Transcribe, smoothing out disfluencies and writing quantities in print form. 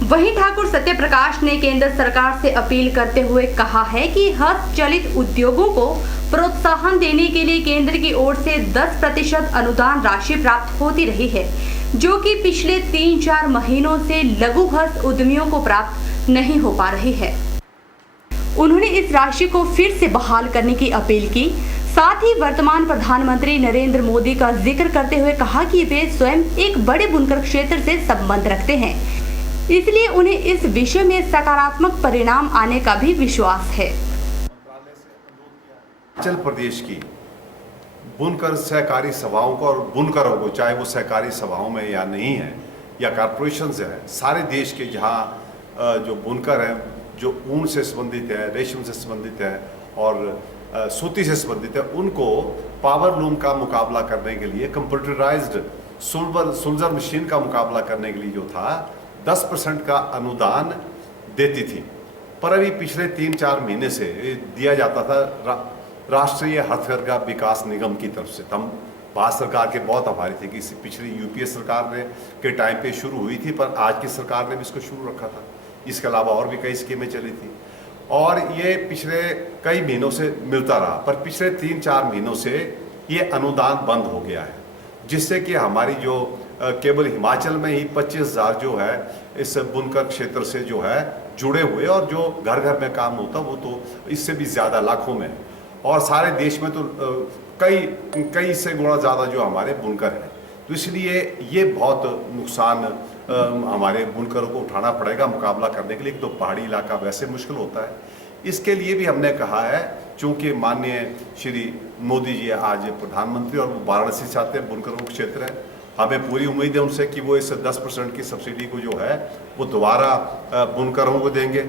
वहीं ठाकुर सत्य प्रकाश ने केंद्र सरकार से अपील करते हुए कहा है कि हस्तचलित उद्योगों को प्रोत्साहन देने के लिए केंद्र की ओर से 10% अनुदान राशि प्राप्त होती रही है, जो कि पिछले 3-4 महीनों से लघु हस्त उद्यमियों को प्राप्त नहीं हो पा रही है। उन्होंने इस राशि को फिर से बहाल करने की अपील की। साथ ही वर्तमान प्रधानमंत्री नरेंद्र मोदी का जिक्र करते हुए कहा कि वे स्वयं एक बड़े बुनकर क्षेत्र से संबंध रखते हैं, इसलिए उन्हें इस विषय में सकारात्मक परिणाम आने का भी विश्वास है। हिमाचल प्रदेश की बुनकर सहकारी सभाओं को और बुनकरों को, चाहे वो सहकारी सभाओं में या नहीं है या कॉरपोरेशन से है, सारे देश के जहाँ जो बुनकर हैं, जो ऊन से संबंधित है, रेशम से संबंधित है और सूती से संबंधित है, उनको पावर लूम का मुकाबला करने के लिए, कंप्यूटराइज्ड सुल्जर मशीन का मुकाबला करने के लिए जो था 10% का अनुदान देती थी। पर अभी पिछले 3-4 महीने से दिया जाता था राष्ट्रीय हथकरघा विकास निगम की तरफ से। हम भारत सरकार के बहुत आभारी थे कि पिछली यूपीए सरकार ने के टाइम पे शुरू हुई थी, पर आज की सरकार ने भी इसको शुरू रखा था। इसके अलावा और भी कई स्कीमें चली थी और ये पिछले कई महीनों से मिलता रहा, पर पिछले 3-4 महीनों से ये अनुदान बंद हो गया है, जिससे कि हमारी जो केवल हिमाचल में ही 25,000 जो है इस बुनकर क्षेत्र से जो है जुड़े हुए, और जो घर घर में काम होता वो तो इससे भी ज़्यादा लाखों में, और सारे देश में तो कई से गुना ज़्यादा जो हमारे बुनकर हैं। तो इसलिए ये बहुत नुकसान हमारे बुनकरों को उठाना पड़ेगा मुकाबला करने के लिए। एक तो पहाड़ी इलाका वैसे मुश्किल होता है, इसके लिए भी हमने कहा है, चूँकि माननीय श्री मोदी जी आज प्रधानमंत्री और वो वाराणसी से आते हैं, बुनकरों का क्षेत्र है, हमें पूरी उम्मीद है उनसे कि वो इस 10% की सब्सिडी को जो है वो दोबारा बुनकरों को देंगे।